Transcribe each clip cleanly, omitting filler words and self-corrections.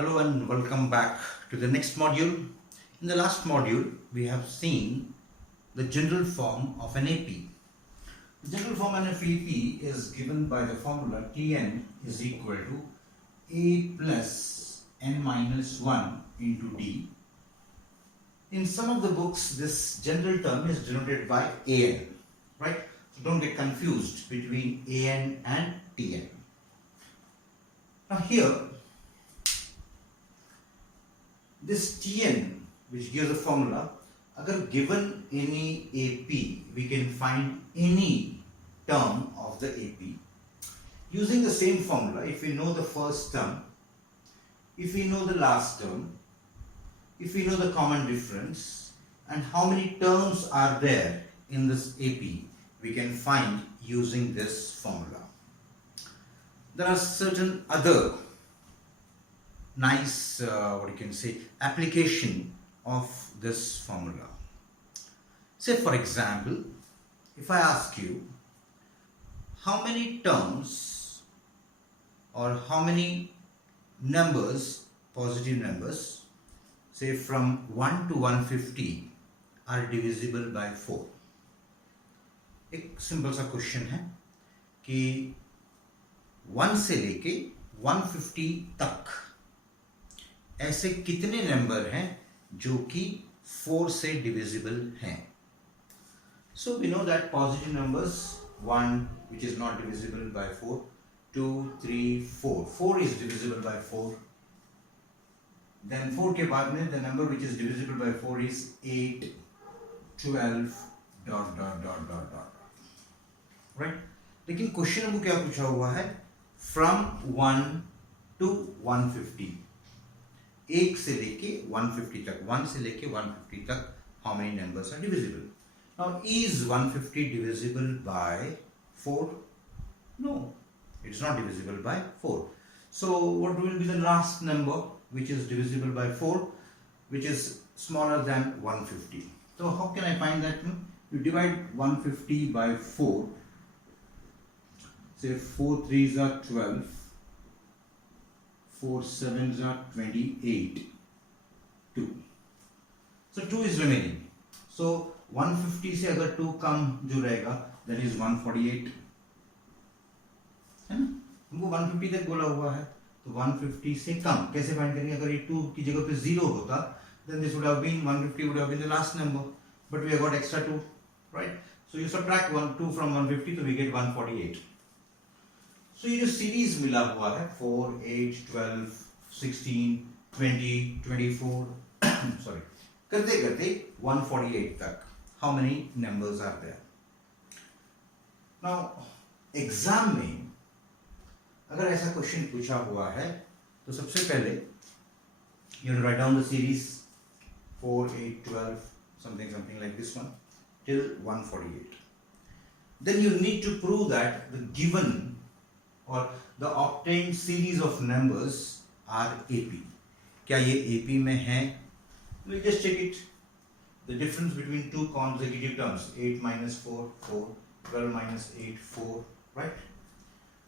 Hello and welcome back to the next module. In the last module, we have seen the general form of an AP. The general form of an AP is given by the formula Tn is equal to A plus n minus 1 into D. In some of the books, this general term is denoted by An, right? So don't get confused between An and Tn. Now here, this Tn, which gives a formula, agar given any AP, we can find any term of the AP using the same formula. If we know the first term, if we know the last term, if we know the common difference, and how many terms are there in this AP, we can find using this formula. There are certain other nice application of this formula. Say for example, if I ask you how many terms or how many numbers, positive numbers, say from 1 to 150 are divisible by 4. एक simple सा question है कि 1 से लेके 150 तक ऐसे कितने number हैं जो कि 4 से डिविजिबल हैं. So we know that positive numbers 1 which is not divisible by 4, 2, 3, 4. 4 is divisible by 4. Then 4 के बाद में the number which is divisible by 4 is 8, 12 dot dot dot dot dot. Right? लेकिन क्वेश्चन हमको क्या पूछा हुआ है? From 1 to 150. 1 से लेके 150 तक, 1 से लेके 150 तक how many numbers are divisible? Now is 150 divisible by 4? No, it's not divisible by 4. So what will be the last number which is divisible by 4, which is smaller than 150? So how can I find that? You divide 150 by 4. Say 4 3s are 12. 4 7s are 28. 2. So 2 is remaining. So 150 से अगर 2 कम जो रहेगा, that is 148. है ना? हमको 150 तक बोला हुआ है, तो 150 से कम कैसे फाइंड करेंगे? अगर ये 2 की जगह पे 0 होता, then this would have been 150 would have been the last number, but we have got extra 2, right? So you subtract 2 from 150, so we get 148. So ये जो सीरीज मिला हुआ है 4, 8, 12, 16, 20, 24 sorry, करते करते 148 तक how many numbers are there? Now exam में अगर ऐसा क्वेश्चन पूछा हुआ है तो सबसे पहले you write down the series 4, 8, 12 something like this one till 148. Then you need to prove that the given or the obtained series of numbers are AP. क्या ये AP में है? We'll just check it. The difference between two consecutive terms, 8 minus 4, 4, 12 minus 8, 4, right?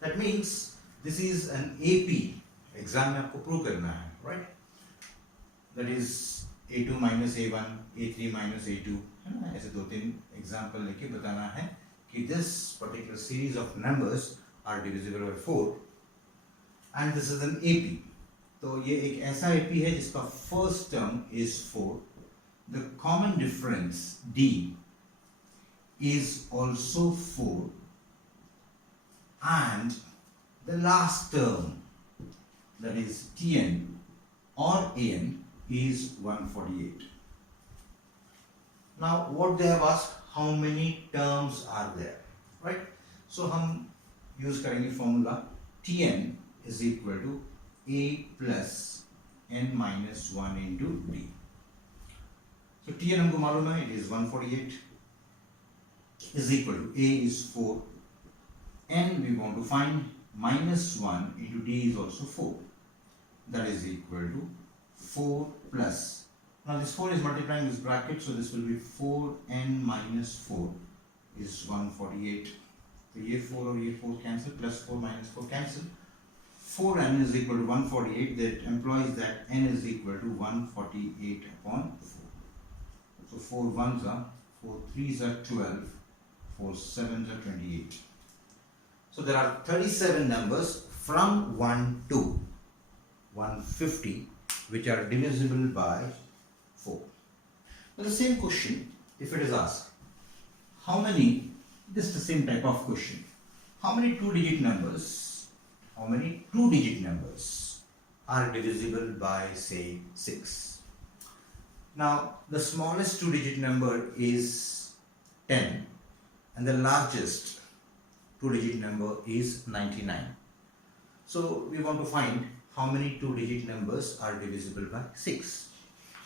That means this is an AP. Exam में आपको prove करना है, right? That is A2 minus A1, A3 minus A2, है ना? ऐसे 2-3 example लेके बताना है कि this particular series of numbers are divisible by 4 and this is an AP. तो ये एक ऐसा AP है जिसका first term is 4. The common difference D is also 4 and the last term, that is Tn or An, is 148. Now what they have asked, how many terms are there, right? So हम use करेंगे formula Tn is equal to A plus n minus 1 into D. So Tn हमको मालूम है, it is 148 is equal to A is 4, n we want to find minus 1 into D is also 4, that is equal to 4 plus, now this 4 is multiplying this bracket, so this will be 4n minus 4 is 148. तो ये 4 और ये 4 cancel, plus 4 minus 4 cancel, 4n is equal to 148, that implies that n is equal to 148 upon 4. So 4 1s are, 4 3s are 12, 4 7s are 28. So there are 37 numbers from 1 to 150 which are divisible by 4. Now the same question, if it is asked, how many, this is the same type of question, how many two-digit numbers are divisible by, say, 6? Now the smallest two-digit number is 10 and the largest two-digit number is 99. So we want to find how many two-digit numbers are divisible by 6.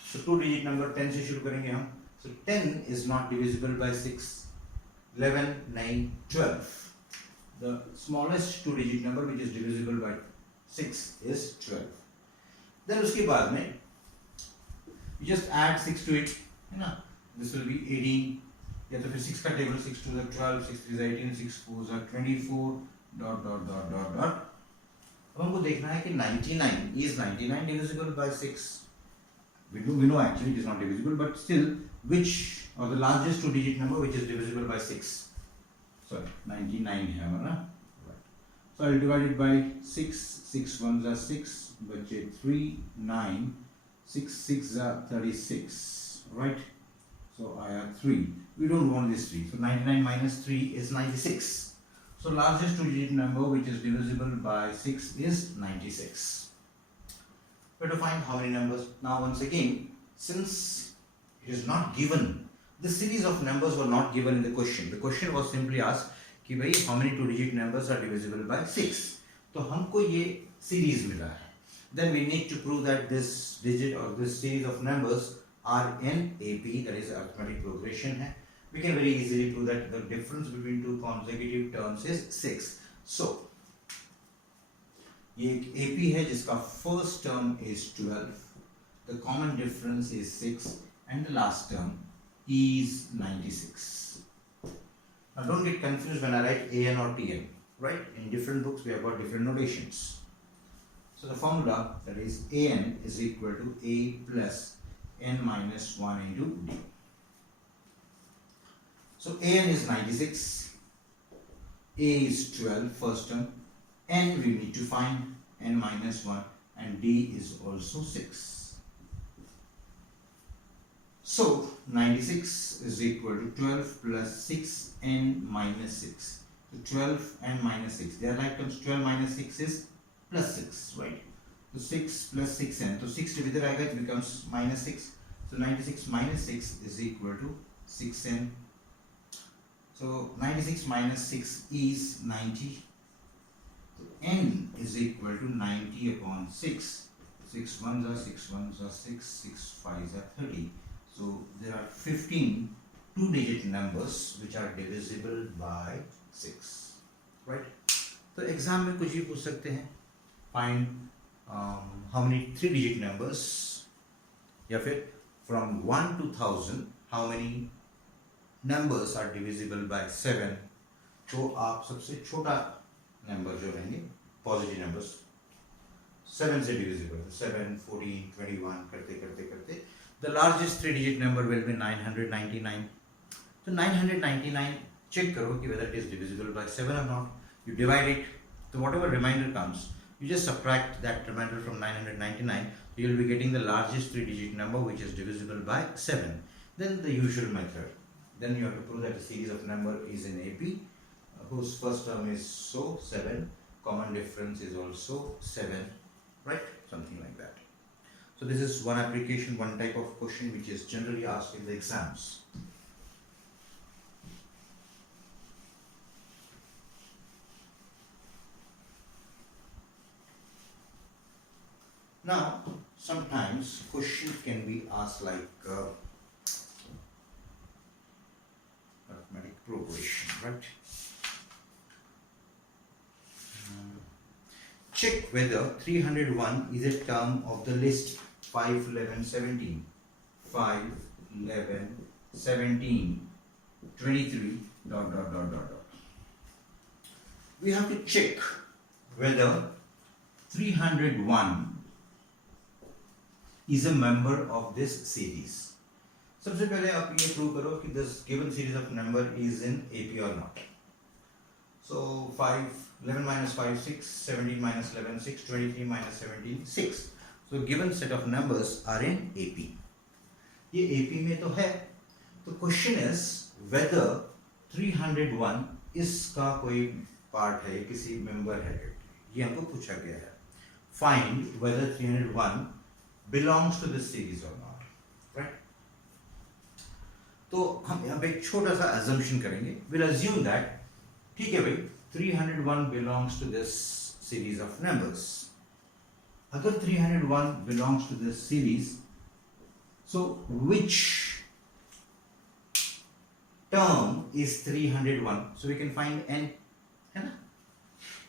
So two-digit number 10 से शुरू करेंगे हम. So 10 is not divisible by 6. 11, 9, 12. The smallest two-digit number which is divisible by 6 is 12. Then उसके बाद में you just add 6 to it, है ना? This will be 18. या तो फिर 6 का table, 6 2 is 12, 6 3 is 18, 6 4 is 24. Dot dot dot dot dot. अब हमको देखना है कि 99 is 99 divisible by 6. We know actually it is not divisible, but still, which or the largest two-digit number which is divisible by 6? Sorry, 99 है हमारा. Right. So I'll divide it by 6. 6 1s are 6, बचे 3 9, 6 6s are 36. Right. So I have 3. We don't want this 3. So 99 minus 3 is 96. So largest two-digit number which is divisible by 6 is 96. We have to find how many numbers. Now once again, since it is not given, this series of numbers were not given in the question. The question was simply asked कि भाई how many two-digit numbers are divisible by 6. तो हमको ये series मिला है. Then we need to prove that this digit or this series of numbers are in AP, that is arithmetic progression है. We can very easily prove that the difference between two consecutive terms is 6. So ये एक AP है जिसका first term is 12, the common difference is 6 and the last term is 96. Now don't get confused when I write AN or TN, right? In different books we have got different notations. So the formula, that is AN is equal to A plus N minus 1 into D. So AN is 96, A is 12 first term, N we need to find, N minus 1, and D is also 6. So 96 is equal to 12 plus 6 N minus 6. So 12 N minus 6. They are like terms. 12 minus 6 is plus 6, right? So 6 plus 6N. So 6 to the it becomes minus 6. So 96 minus 6 is equal to 6N. So 96 minus 6 is 90. So N is equal to 90 upon 6. 6 1s are 6 1s are 6, 6 5s are 30. So there are 15 two-digit numbers which are divisible by 6, right? So exam में कुछ भी पूछ सकते हैं. Find how many three-digit numbers, या फिर from 1 to 1000 how many numbers are divisible by 7. तो आप सबसे छोटा नंबर जो रहेंगे पॉजिटिव नंबर्स 7 से divisible, 7 14 21 करते करते करते the largest three-digit number will be 999. So 999 check करो कि whether it is divisible by 7 or not. You divide it, so whatever remainder comes, you just subtract that remainder from 999. You will be getting the largest three-digit number which is divisible by 7. Then the usual method. Then you have to prove that the series of number is in AP, whose first term is so 7, common difference is also 7, right? Something like that. So this is one application, one type of question which is generally asked in the exams. Now, sometimes question can be asked like arithmetic progression, right? Check whether 301 is a term of the list 5, 11, 17, 5, 11, 17, 23, dot, dot, dot, dot, dot. We have to check whether 301 is a member of this series. सबसे पहले आप ये prove करो कि this given series of number is in AP or not. So 11 minus 5 6, 17 minus 11 6, 23 minus 17 6. So given set of numbers are in AP. ये AP में तो है. तो question is whether 301 इसका कोई पार्ट है, किसी मेंबर है, ये हमको पूछा गया है. Find whether 301 belongs to this series or not, right? तो हम यहाँ पे एक छोटा सा assumption करेंगे. We'll assume that ठीक है भाई 301 belongs to this series of numbers. अगर 301 belongs to this series, so which term is 301? So we can find n, है ना?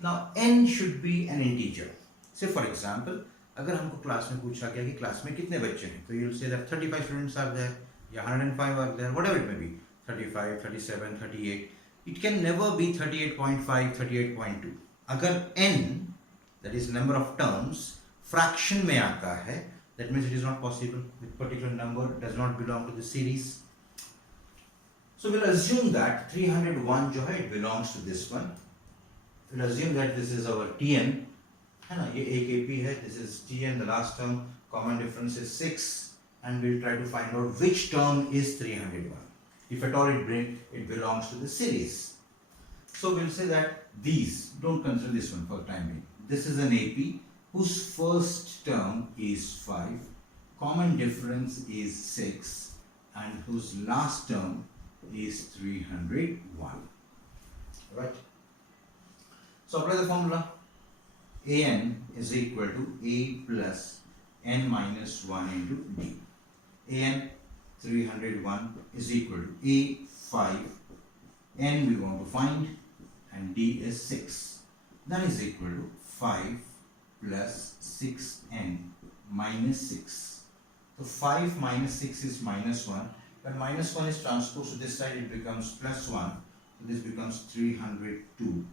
Now n should be an integer. Say for example, अगर हमको class में पूछा गया कि क्लास में कितने बच्चे हैं, तो you'll say that 35 students are there, या 105 are there, whatever it may be, 35, 37, 38. It can never be 38.5, 38.2. अगर n, that is number of terms, fraction में आता है, that means it is not possible. This particular number does not belong to the series. So we'll assume that 301 जो है, it belongs to this one. We'll assume that this is our Tn, है ना, ये एक AP है, this is Tn, the last term, common difference is 6, and we'll try to find out which term is 301. If at all it belongs to the series. So we'll say that these, don't consider this one for the time being. This is an AP whose first term is 5, common difference is 6, and whose last term is 301. Right? So apply the formula. An is equal to A plus n minus 1 into D. An 301 is equal to A 5, n we want to find, and D is 6. That is equal to 5 plus 6n minus 6. So 5 minus 6 is minus 1. When minus 1 is transposed to this side, it becomes plus 1. So this becomes 302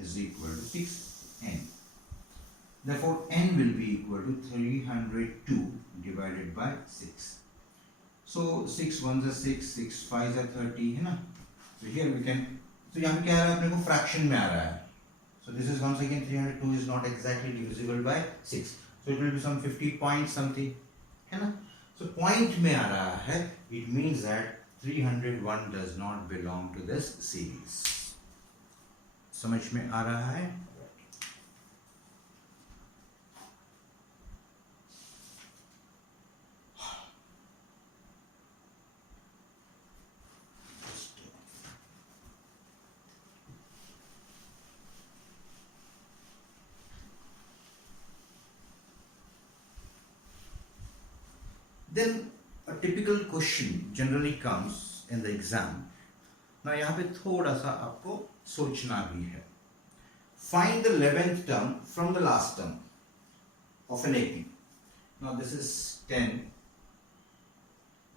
is equal to 6n. Therefore, n will be equal to 302 divided by 6. So 6 1s are 6, 6 5s are 30, है ना? So here we can, so यहाँ पे क्या आ रहा है अपने को fraction में आ रहा है. So this is once again 302 is not exactly divisible by 6. So it will be some 50 point something, है ना? So point में आ रहा है, it means that 301 does not belong to this series. समझ में आ रहा है? Then a typical question generally comes in the exam. Now यहाँ पे थोड़ा सा आपको सोचना भी है. Find the 11th term from the last term of an AP. Now this is 10,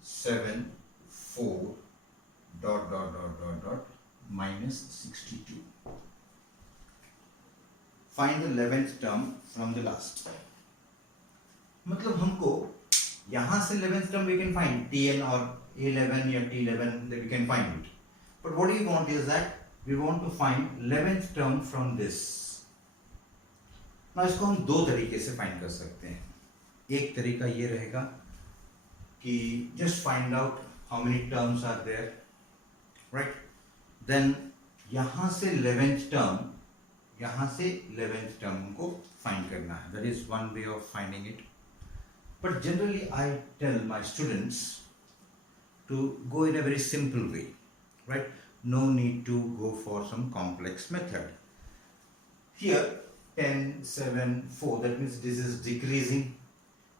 7, 4, dot dot dot dot dot minus 62. Find the 11th term from the last. मतलब हमको यहाँ से 11th term we can find Tn or A11 या T11, that we can find it. But what we want is that we want to find 11th term from this. Now इसको हम दो तरीके से find कर सकते हैं. एक तरीका ये रहेगा कि just find out how many terms are there, right? Then यहाँ से 11th term, यहाँ से 11th term को find करना है. That is one way of finding it. But generally I tell my students to go in a very simple way, right? No need to go for some complex method. Here 10, 7, 4, that means this is decreasing.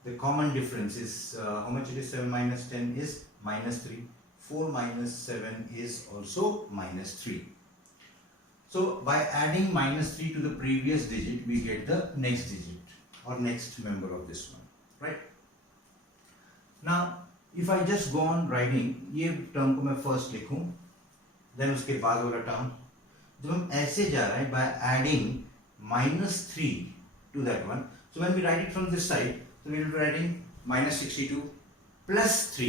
The common difference is how much it is? 7 minus 10 is minus 3. 4 minus 7 is also minus 3. So by adding minus 3 to the previous digit, we get the next digit or next member of this one, right? Now if I just go on writing, ये term को मैं first लिखूं, then उसके बाद वाला term, जब हम ऐसे जा रहे हैं by adding minus 3 to that one. So when we write it from this side, so we will be writing minus 62 plus 3.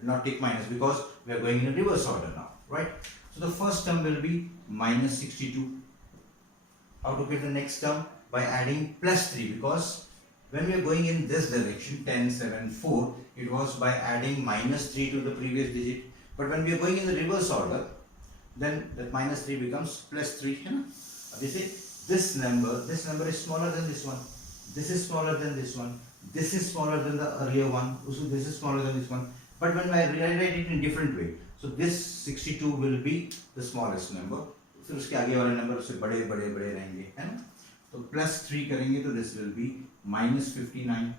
We will not take minus because we are going in a reverse order now, right? So the first term will be minus 62. How to get the next term? By adding plus 3, because when we are going in this direction 10, 7, 4, it was by adding minus 3 to the previous digit. But when we are going in the reverse order, then that minus 3 becomes plus 3. You know? They say this number is smaller than this one. This is smaller than this one. This is smaller than the earlier one. Also, this is smaller than this one. But when I write it in different way, so this 62 will be the smallest number. फिर उसके आगे वाले number उससे बड़े बड़े बड़े रहेंगे, है ना? तो प्लस 3 करेंगे तो this will be minus 59,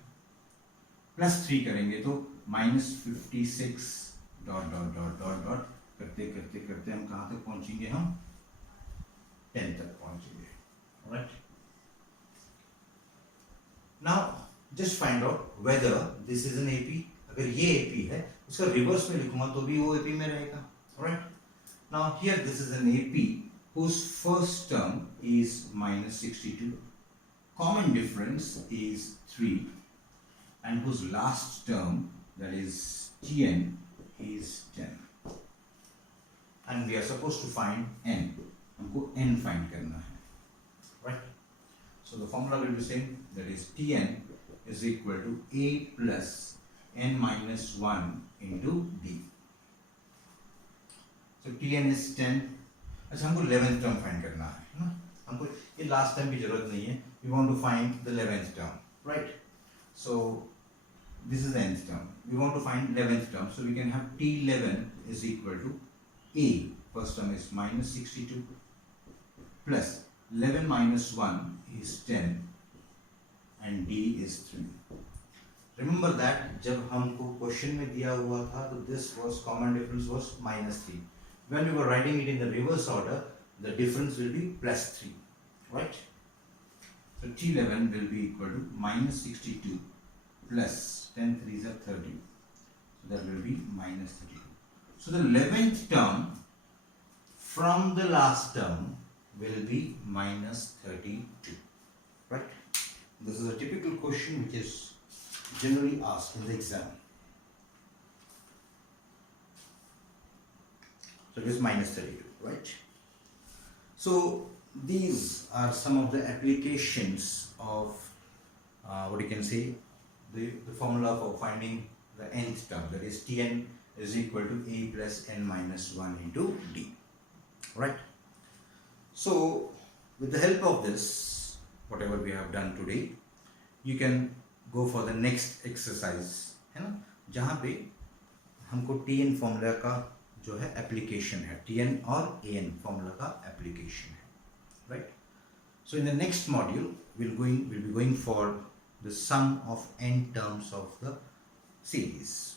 plus 3 करेंगे तो minus 56, dot dot dot dot dot करते करते करते हम कहाँ तक पहुंचेंगे? हम 10 तक पहुंचेंगे, right? Now just find out whether this is an AP. अगर ये एपी है, उसका रिवर्स में लिखूंगा तो भी वो एपी में रहेगा, right? Now here this is an AP whose first term is minus 62, common difference is 3, and whose last term, that is Tn, is 10. And we are supposed to find n. हमको n find करना है, right? So the formula will be same, that is Tn is equal to a plus n minus 1 into d. So Tn is 10. अच्छा, हमको 11th term find करना है ना? हमको ये लास्ट टर्म की जरूरत नहीं है. We want to find the 11th term, right? So this is the nth term. We want to find 11th term, so we can have T11 is equal to a. First term is minus 62 plus 11 minus 1 is 10 and d is 3. Remember that जब हमको question में दिया हुआ था तो this was common difference was minus 3. When we were writing it in the reverse order, the difference will be plus 3, right? So T11 will be equal to minus 62 plus 10 3s are 30. So that will be minus 32. So the 11th term from the last term will be minus 32, right? This is a typical question which is generally asked in the exam. So it is minus 32, right? So these are some of the applications of what you can say the formula for finding the nth term, that is Tn is equal to a plus n minus 1 into d, right? So with the help of this, whatever we have done today, you can go for the next exercise, है ना? जहाँ पे हमको Tn formula का जो है application है, Tn और An फॉर्मूला का एप्लीकेशन है, right? So in the next module we'll be going for the sum of n terms of the series.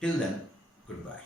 Till then, goodbye.